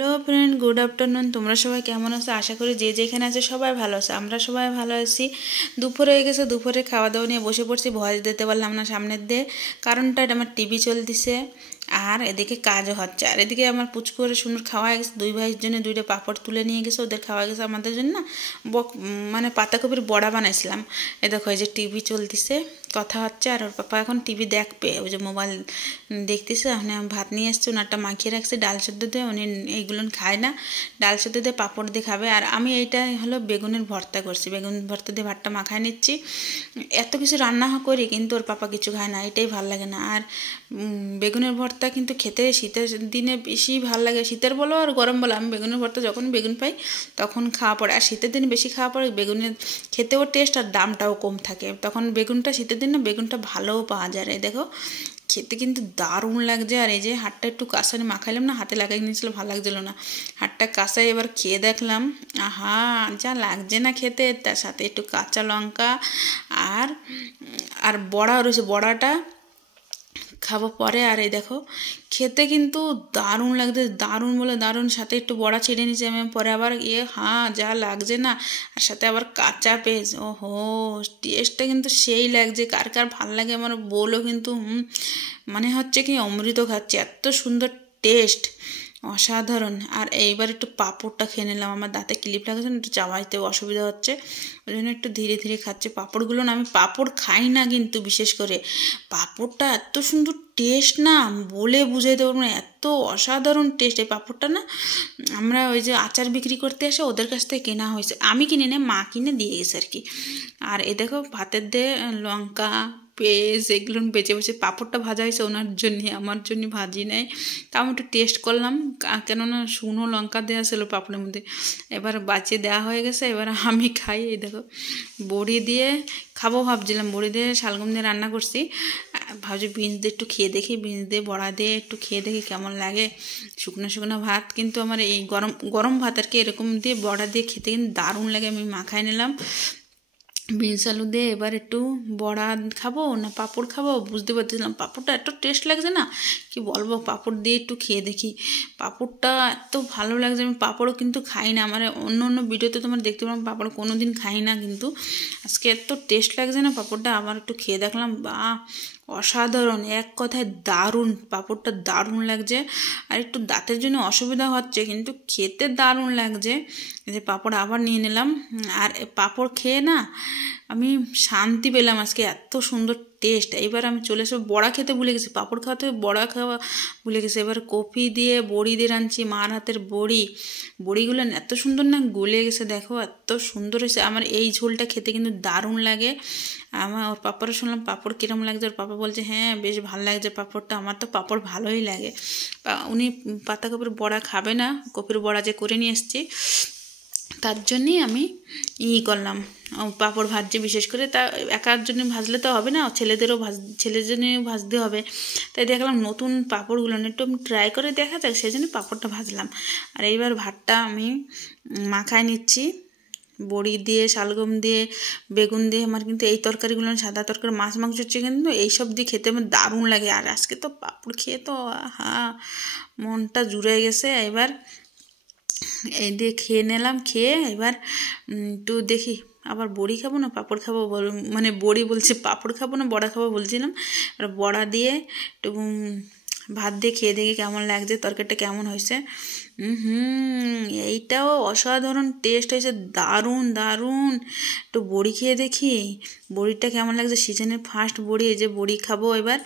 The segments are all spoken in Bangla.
Hello friend, good afternoon. তোমরা সবাই কেমন আছো? আশা করি যে যেখানে আছে সবাই ভালো আছে। আমরা সবাই ভালো আছি। দুপুর হয়ে গেছে, দুপুরে খাওয়া দাওয়া নিয়ে বসে পড়ছি। ভয়েস দিতে পারলাম না সামনের দিয়ে, কারণটা আমার টিভি চলতেছে আর এদিকে কাজও হচ্ছে। আর এদিকে আমার পুচকু করে সুন্দর খাওয়া হয়ে গেছে। দুই ভাইয়ের জন্য দুইটা পাঁপড় তুলে নিয়ে গেছে, ওদের খাওয়া গেছে। আমাদের জন্য না মানে পাতাকপির বড়া বানাইছিলাম। এ দেখো, এই যে টিভি চলতেছে, কথা হচ্ছে। আর ওর পাপা এখন টিভি দেখবে, ওই যে মোবাইল দেখতেছে। ওখানে ভাত নিয়ে এসছে, ওনারটা মাখিয়ে রাখছে ডাল সেদ্ধ দিয়ে। উনি এইগুলো খায় না, ডাল সেদ্ধ দিয়ে পাঁপড় দিয়ে খাবে। আর আমি এইটা হলো বেগুনের ভর্তা করছি, বেগুন ভর্তা দিয়ে ভাতটা মাখায় নিচ্ছি। এত কিছু রান্না করি কিন্তু ওর পাপা কিছু খায় না, এটাই ভাল লাগে না। আর বেগুনের ভর্তা কিন্তু খেতে শীতের দিনে বেশি ভাল লাগে। শীতের বলো আর গরম বলো, আমি বেগুনের ভর্তা যখন বেগুন পাই তখন খাওয়া পড়ে। আর শীতের দিনে বেশি খাওয়া পড়ে, বেগুনের খেতেও টেস্ট আর দামটাও কম থাকে তখন। বেগুনটা শীতের দিনে বেগুনটা ভালোও পাওয়া যায়। দেখো, খেতে কিন্তু দারুণ লাগছে। আর এই যে হাতটা একটু কাঁসানি মাখাইলাম না, হাতে লাগাই নিয়েছিল, ভালো লাগছিল না। হাতটা কাঁসাই এবার খেয়ে দেখলাম, আহা যা লাগছে না খেতে। তার সাথে একটু কাঁচা লঙ্কা আর আর বড়া রয়েছে, বড়াটা খাবো পরে। আর এই দেখো, খেতে কিন্তু দারুণ লাগছে, দারুণ বলে দারুণ। সাথে একটু বড়া ছিঁড়ে নিয়েছি আমি পরে আবার। যা লাগছে না। আর সাথে আবার কাঁচা পেঁয়াজ, ওহো টেস্টটা কিন্তু সেই লাগছে। কার কার ভাল লাগে আমার বলো কিন্তু। মানে হচ্ছে কি অমৃত খাচ্ছে, এত সুন্দর টেস্ট, অসাধারণ। আর এইবার একটু পাঁপড়টা খেয়ে নিলাম। আমার দাঁতে ক্লিপ লাগাচ্ছে না, একটু চাবাইতে অসুবিধা হচ্ছে, ওই জন্য একটু ধীরে ধীরে খাচ্ছে পাঁপড়গুলো। না আমি পাঁপড় খাই না কিন্তু, বিশেষ করে পাঁপড়টা এত সুন্দর টেস্ট না, বলে বুঝাইতে পারবো না, এত অসাধারণ টেস্ট এই পাঁপড়টা না। আমরা ওই যে আচার বিক্রি করতে আসে ওদের কাছ থেকে কেনা হয়েছে, আমি কিনে নে, মা কিনে দিয়ে গেছে আর কি। আর এই দেখো, ভাতের দিয়ে লঙ্কা পেঁয়াজ এগুলো বেছে বেছে পাঁপড়টা ভাজা হয়েছে ওনার জন্যে, আমার জন্য ভাজি নেয়। তা আমি একটু টেস্ট করলাম, কেননা শুকনো লঙ্কা দেওয়া ছিল পাঁপড়ের মধ্যে। এবার বাঁচিয়ে দেওয়া হয়ে গেছে, এবার আমি খাই। এই দেখো, বড়ি দিয়ে খাবো ভাবছিলাম, বড়ি দিয়ে শালগম দিয়ে রান্না করছি। ভাবছি বিনস দিয়ে একটু খেয়ে দেখি, বিনস দিয়ে বড়া দিয়ে একটু খেয়ে দেখি কেমন লাগে। শুকনো শুকনো ভাত কিন্তু আমার এই গরম গরম ভাত আর কি, এরকম দিয়ে বড়া দিয়ে খেতে কিন্তু দারুণ লাগে। আমি মাখায় নিলাম বিনস আলু দিয়ে। এবার একটু বড়া খাবো না পাঁপড় খাবো বুঝতে পারতেছিলাম। পাঁপড়টা এত টেস্ট লাগছে না, কি বলবো। পাঁপড় দিয়ে একটু খেয়ে দেখি, পাঁপড়টা এত ভালো লাগছে। আমি পাঁপড়ও কিন্তু খাই না, আমার অন্য অন্য ভিডিওতে তোমার দেখতে পেলাম পাঁপড় কোনো দিন খাই না, কিন্তু আজকে এত টেস্ট লাগছে না পাঁপড়টা। আবার একটু খেয়ে দেখলাম, বা অসাধারণ, এক কথায় দারুণ। পাঁপড়টা দারুণ লাগছে। আর একটু দাঁতের জন্য অসুবিধা হচ্ছে, কিন্তু খেতে দারুণ লাগছে। যে পাঁপড় আবার নিয়ে নিলাম। আর পাঁপড় খেয়ে না আমি শান্তি পেলাম আজকে, এত সুন্দর টেস্ট। এবার আমি চলে এসে বড়া খেতে ভুলে গেছি, পাঁপড় খাওয়াতে বড়া খাওয়া ভুলে গেছি। এবার কপি দিয়ে বড়ি দিয়ে রাঁধছি, মার হাতের বড়ি। বড়িগুলো এত সুন্দর না গলে গেছে, দেখো এত সুন্দর হয়েছে। আমার এই ঝোলটা খেতে কিন্তু দারুণ লাগে। আমার ওর পাপড়ও শুনলাম পাঁপড় কীরকম লাগছে, ওর পাপা বলছে হ্যাঁ বেশ ভালো লাগছে পাঁপড়টা। আমার তো পাঁপড় ভালোই লাগে। উনি পাতাকপির বড়া খাবে না, কপির বড়া যে করে নিয়ে এসেছি তার জন্যই আমি করলাম, পাঁপড় ভাজছি বিশেষ করে। তা একার জন্য ভাজলে তো হবে না, ছেলেদেরও ছেলের জন্য ভাজতে হবে। তাই দেখলাম নতুন পাঁপড়গুলো একটু ট্রাই করে দেখা যাক, সেই জন্য পাঁপড়টা ভাজলাম। আর এইবার ভাতটা আমি মাখায় নিচ্ছি বড়ি দিয়ে, শালগম দিয়ে, বেগুন দিয়ে। আমার কিন্তু এই তরকারিগুলো, সাদা তরকারি, মাছ মাংস হচ্ছে কিন্তু এইসব দিয়ে খেতে আমার দারুণ লাগে। আর আজকে তো পাঁপড় খেয়ে তো মনটা জুড়ে গেছে। এবার এই দিয়ে খেয়ে নিলাম, খেয়ে এবার একটু দেখি আবার বড়ি খাবো না পাঁপড় খাবো, মানে বড়ি বলছি, পাঁপড় খাবো না বড়া খাবো বলছিলাম। আর বড়া দিয়ে একটু ভাত দিয়ে খেয়ে দেখি কেমন লাগছে, তরকারিটা কেমন হয়েছে। এইটাও অসাধারণ টেস্ট হয়েছে, দারুণ দারুণ। একটু বড়ি খেয়ে দেখি বড়িটা কেমন লাগছে, সিজনের ফার্স্ট বড়ি। এই যে বড়ি খাবো এবার।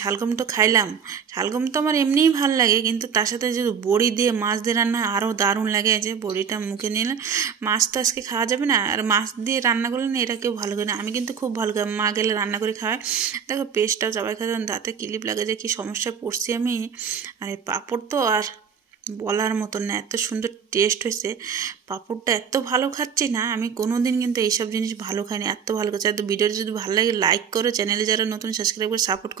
শালগম তো খাইলাম, শালগম তো আমার এমনিই ভাল লাগে, কিন্তু তার সাথে যদি বড়ি দিয়ে মাছ দিয়ে রান্না আরও দারুণ লাগে। যে বড়িটা মুখে নিলাম, মাছ তো আজকে খাওয়া যাবে না, আর মাছ দিয়ে রান্না করলে না এটা কেউ ভালো করে না, আমি কিন্তু খুব ভালো খাই, মা গেলে রান্না করে খাওয়াই। দেখো পেস্টটাও চাবাই খাওয়া, দাঁতে ক্লিপ লাগে, যে কী সমস্যায় পড়ছি আমি। আর এই পাঁপড় তো আর বলার মতন না, এত সুন্দর টেস্ট হয়েছে। পাঁপড়টা এত ভালো খাচ্ছি না আমি কোনো দিন, কিন্তু এইসব জিনিস ভালো খাইনি, এত ভালো খাচ্ছে। এত ভিডিওটা যদি ভালো লাগে লাইক করো, চ্যানেলে যারা নতুন সাবস্ক্রাইব করে সাপোর্ট